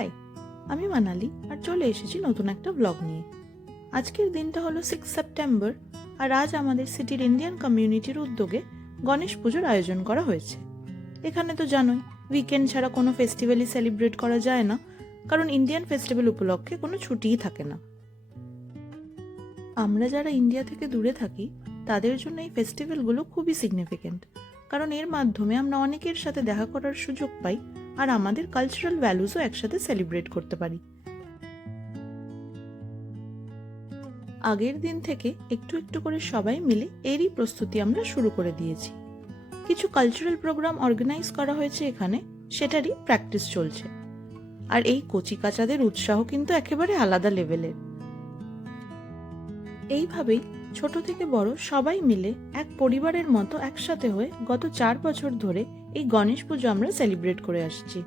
High, আমি মানালি আর চলে এসেছি নতুন একটা ব্লগ নিয়ে। আজকের দিনটা হলো 6 সেপ্টেম্বর আর আজ আমাদের সিটির ইন্ডিয়ান কমিউনিটির উদ্যোগে গণেশ পুজোর আয়োজন করা হয়েছে। এখানে তো জানোই উইকেন্ড ছাড়া কোনো ফেস্টিভ্যালই সেলিব্রেট করা যায় না, কারণ ইন্ডিয়ান ফেস্টিভ্যাল উপলক্ষে কোনো ছুটিই থাকে না। আমরা যারা ইন্ডিয়া থেকে দূরে থাকি তাদের জন্য এই ফেস্টিভ্যালগুলো খুবই সিগনিফিক্যান্ট, কারণ এর মাধ্যমে আমরা অনেকের সাথে দেখা করার সুযোগ পাই আর আমাদের কালচারাল ভ্যালুসও একসাথে সেলিব্রেট করতে পারি। আগের দিন থেকে একটু একটু করে সবাই মিলে এরই প্রস্তুতি আমরা শুরু করে দিয়েছি। কিছু কালচারাল প্রোগ্রাম অর্গানাইজ করা হয়েছে এখানে, সেটারই প্র্যাকটিস চলছে। আর এই কচি কাচাদের উৎসাহ কিন্তু একেবারে আলাদা লেভেলের। এইভাবেই ছোট থেকে বড় সবাই মিলে এক পরিবারের মতো একসাথে হয়ে গত 4 বছর ধরে এই গণেশ পুজো আমরা সেলিব্রেট করে আসছি।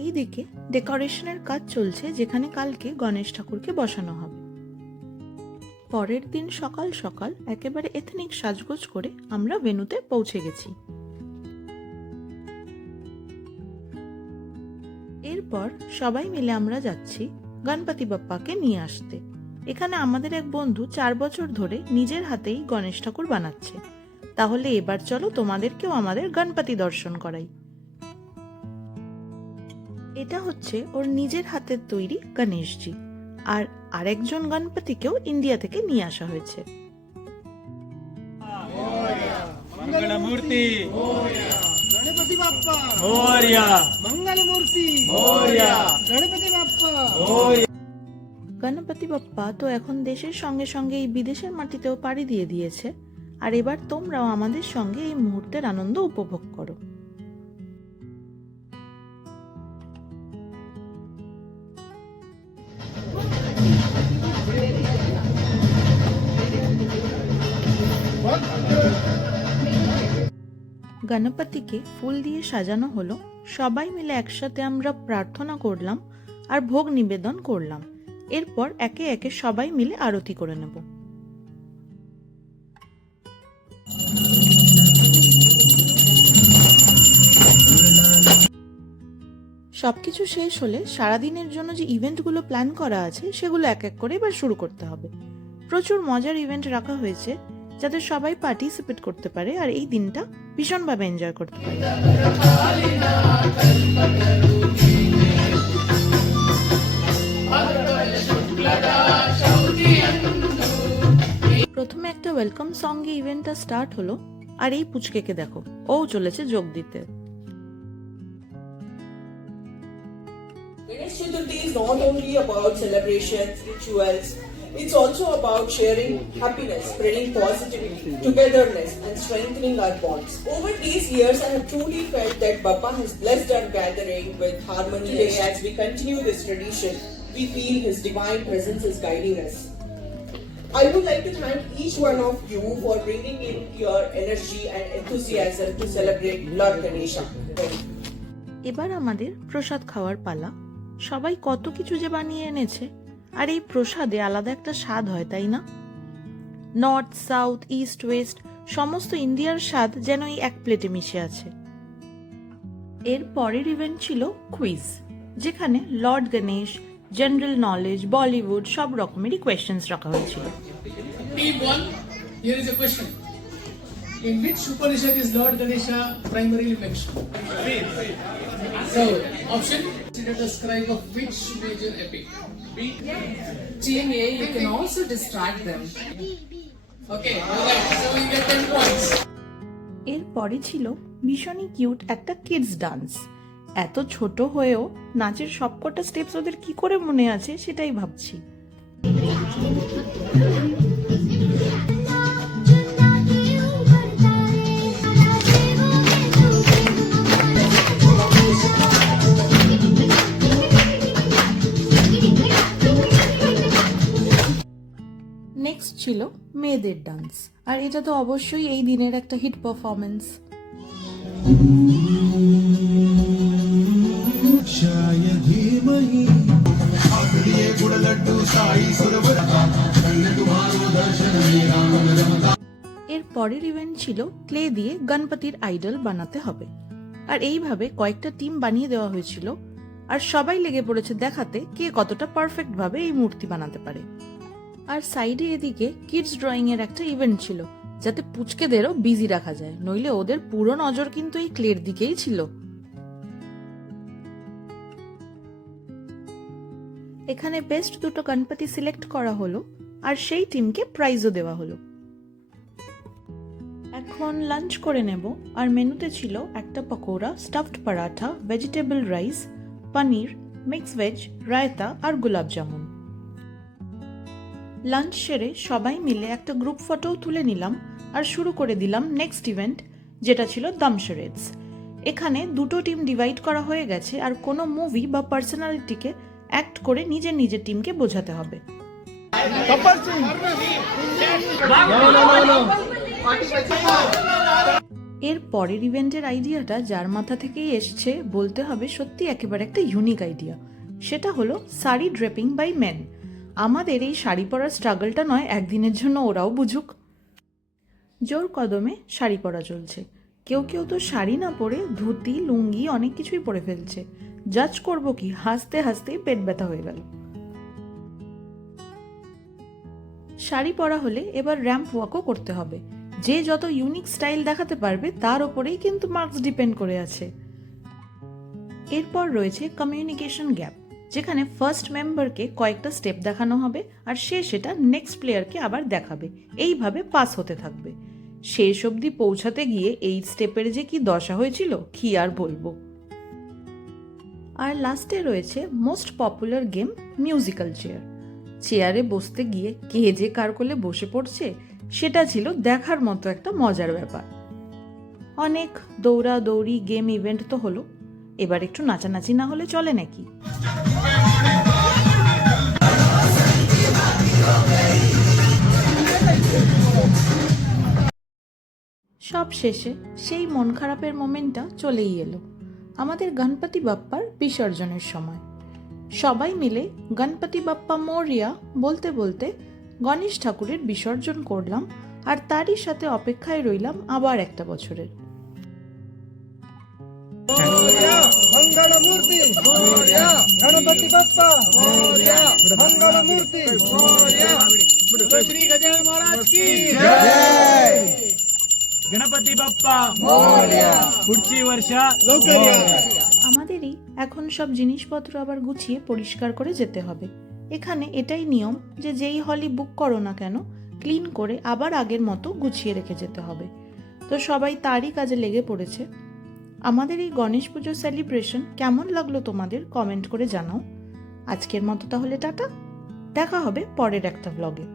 এই দিকে ডেকোরেশনের কাজ চলছে, যেখানে কালকে গণেশ ঠাকুরকে বসানো হবে। পরের দিন সকাল সকাল একেবারে এথনিক সাজগোজ করে আমরা ভেন্যুতে পৌঁছে গেছি। এরপর সবাই মিলে আমরা যাচ্ছি গণপতি বাপ্পাকে নিয়ে আসতে। এখানে আমাদের এক বন্ধু 4 বছর ধরে নিজের হাতেই গণেশ ঠাকুর বানাচ্ছে। তাহলে এবার চলো তোমাদেরকেও আমাদের গণপতি দর্শন করাই। এটা হচ্ছে ওর নিজের হাতের তৈরি গণেশজি, আর আরেকজন গণপতিকেও ইন্ডিয়া থেকে নিয়ে আসা হয়েছে। মঙ্গলমূর্তি গণপতি বাপ্পা মোরয়া, মঙ্গলমূর্তি মোরয়া, গণপতি বাপ্পা মোরয়া। গণপতি বাপ্পা তো এখন দেশের সঙ্গে সঙ্গে এই বিদেশের মাটিতেও পাড়ি দিয়ে দিয়েছে, আর এবার তোমরাও আমাদের সঙ্গে এই মুহূর্তের আনন্দ উপভোগ করো। গণপতিকে ফুল দিয়ে সাজানো হলো, সবাই মিলে একসাথে আমরা প্রার্থনা করলাম আর ভোগ নিবেদন করলাম। এরপর একে একে সবাই মিলে আরতি করে নেব। সবকিছু শেষ হলে সারাদিনের জন্য যে ইভেন্টগুলো প্ল্যান করা আছে সেগুলো এক এক করে এবার শুরু করতে হবে। প্রচুর মজার ইভেন্ট রাখা হয়েছে যাতে সবাই পার্টিসিপেট করতে পারে আর এই দিনটা ভীষণভাবে এনজয় করতে পারে। প্রথমে একটা ওয়েলকাম সঙ্গে ইভেন্টটা স্টার্ট হলো, আর এই পুচকেকে দেখো, ও চলেছে যোগ দিতে। Ganesh Chaturthi is not only about celebrations, rituals, it's also about sharing happiness, spreading positivity, togetherness, and strengthening our bonds. Over these years, I have truly felt that Bappa has blessed our gathering with harmony. Today, as we continue this tradition, we feel His divine presence is guiding us. I would like to thank each one of you for bringing in your energy and enthusiasm to celebrate Lord Ganesha. এবার আমাদের প্রসাদ খাওয়ার পালা। সবাই কত কিছু যে বানিয়ে এনেছে, আর এই প্রসাদে আলাদা একটা স্বাদ হয়, তাই না? নর্থ, সাউথ, ইস্ট, ওয়েস্ট সমস্ত ইন্ডিয়ার স্বাদ যেন এই এক প্লেটে মিশে আছে। এর পরের ইভেন্ট ছিল কুইজ, যেখানে Lord Ganesh, general knowledge, Bollywood সব রকমেরই কোয়েশ্চেন্স রাখা হয়েছিল। Team 1, here is a question. In which Upanishad is Lord Ganesha primarily mentioned? So, option, considered a scribe of which major epic? B. Team A, you can also distract them. Okay, alright, so you get 10 points. এর পরে ছিল ভীষণই cute একটা kids dance. এত ছোট হয়েও নাচের সবকটা স্টেপস ওদের কি করে মনে আছে সেটাই ভাবছি। নেক্সট ছিল মেয়েদের ডান্স, আর এটা তো অবশ্যই এই দিনের একটা হিট পারফরমেন্স। এর পরের ইভেন্ট ছিল ক্লে দিয়ে গণপতির আইডল বানাতে হবে, আর এইভাবে কয়েকটা টিম বানিয়ে দেওয়া হয়েছিল। আর সবাই লেগে পড়েছে দেখাতে কে কতটা পারফেক্ট ভাবে এই মূর্তি বানাতে পারে। আর সাইডে এদিকে কিডস ড্রয়িং এর একটা ইভেন্ট ছিল, যাতে পুচকেদেরও বিজি রাখা যায়, নইলে ওদের পুরো নজর কিন্তু এই ক্লের দিকেই ছিল। এখানে বেস্ট দুটো গণপতি সিলেক্ট করা হলো আর সেই টিমকে প্রাইজও দেওয়া হলো। এখন লাঞ্চ করে নেব, আর মেনুতে ছিল একটা pakora, stuffed paratha, vegetable rice, paneer, mix veg, raita আর গোলাপ জামুন। লাঞ্চ সেরে সবাই মিলে একটা গ্রুপ ফটোও তুলে নিলাম আর শুরু করে দিলাম নেক্সট ইভেন্ট, যেটা ছিল দাম চারেডস। এখানে দুটো টিম ডিভাইড করা হয়ে গেছে আর কোনো মুভি বা পার্সোনালিটিকে অ্যাক্ট করে নিজের নিজের টিমকে বোঝাতে হবে। এর পরের ইভেন্টের আইডিয়াটা যার মাথা থেকেই এসছে বলতে হবে সত্যি একেবারে একটা ইউনিক আইডিয়া। সেটা হলো শাড়ি ড্রেপিং বাই মেন। আমাদের এই শাড়ি পরার স্ট্রাগলটা নয় একদিনের জন্য ওরাও বুঝুক। জোর কদমে শাড়ি পরা চলছে। কেউ কেউ তো শাড়ি না পরে ধুতি, লুঙ্গি অনেক কিছুই পরে ফেলছে। জাজ করব কি, হাসতে হাসতেই পেট ব্যথা হয়ে গেল। শাড়ি পরা হলে এবার র্যাম্প ওয়াকও করতে হবে। যে যত ইউনিক স্টাইল দেখাতে পারবে তার ওপরেই কিন্তু মার্কস ডিপেন্ড করে আছে। এরপর রয়েছে কমিউনিকেশন গ্যাপ, যেখানে ফার্স্ট মেম্বারকে কয়েকটা স্টেপ দেখানো হবে আর সে সেটা নেক্সট প্লেয়ারকে আবার দেখাবে। এইভাবে পাস হতে থাকবে। শেষ অবধি পৌঁছাতে গিয়ে এই স্টেপের যে কি দশা হয়েছিল কি আর বলবো। আর লাস্টে রয়েছে most popular game musical chair. চেয়ারে বসতে গিয়ে কে যে কার কোলে বসে পড়ছে সেটা ছিল দেখার মতো একটা মজার ব্যাপার। অনেক দৌড়াদৌড়ি গেম ইভেন্ট তো হলো, এবার একটু নাচানাচি না হলে চলে নাকি? সব শেষে সেই মন খারাপের মোমেন্টটা চলেই এলো, আমাদের গণপতি বাপ্পার বিসর্জনের সময়। সবাই মিলে গণপতি বাপ্পা মোরিয়া বলতে বলতে গণেশ ঠাকুরের বিসর্জন করলাম, আর তারই সাথে অপেক্ষায় রইলাম আবার একটা বছরের। मंगलमूर्ति गणपति बप्पा मंगलमूर्ति श्री गजानन महाराज की जय गणपती बाप्पा पुढची वर्ष আমাদেরই এখন সব জিনিসপত্র আবার গুছিয়ে পরিষ্কার করে যেতে হবে। এখানে এটাই নিয়ম যে যেই হলই বুক করো না কেন ক্লিন করে আবার আগের মতো গুছিয়ে রেখে যেতে হবে। তো সবাই তারই কাজে লেগে পড়েছে। আমাদের এই গণেশ পুজো সেলিব্রেশন কেমন লাগলো তোমাদের কমেন্ট করে জানাও। আজকের মতো তাহলে টাটা, দেখা হবে পরের একটা ব্লগে।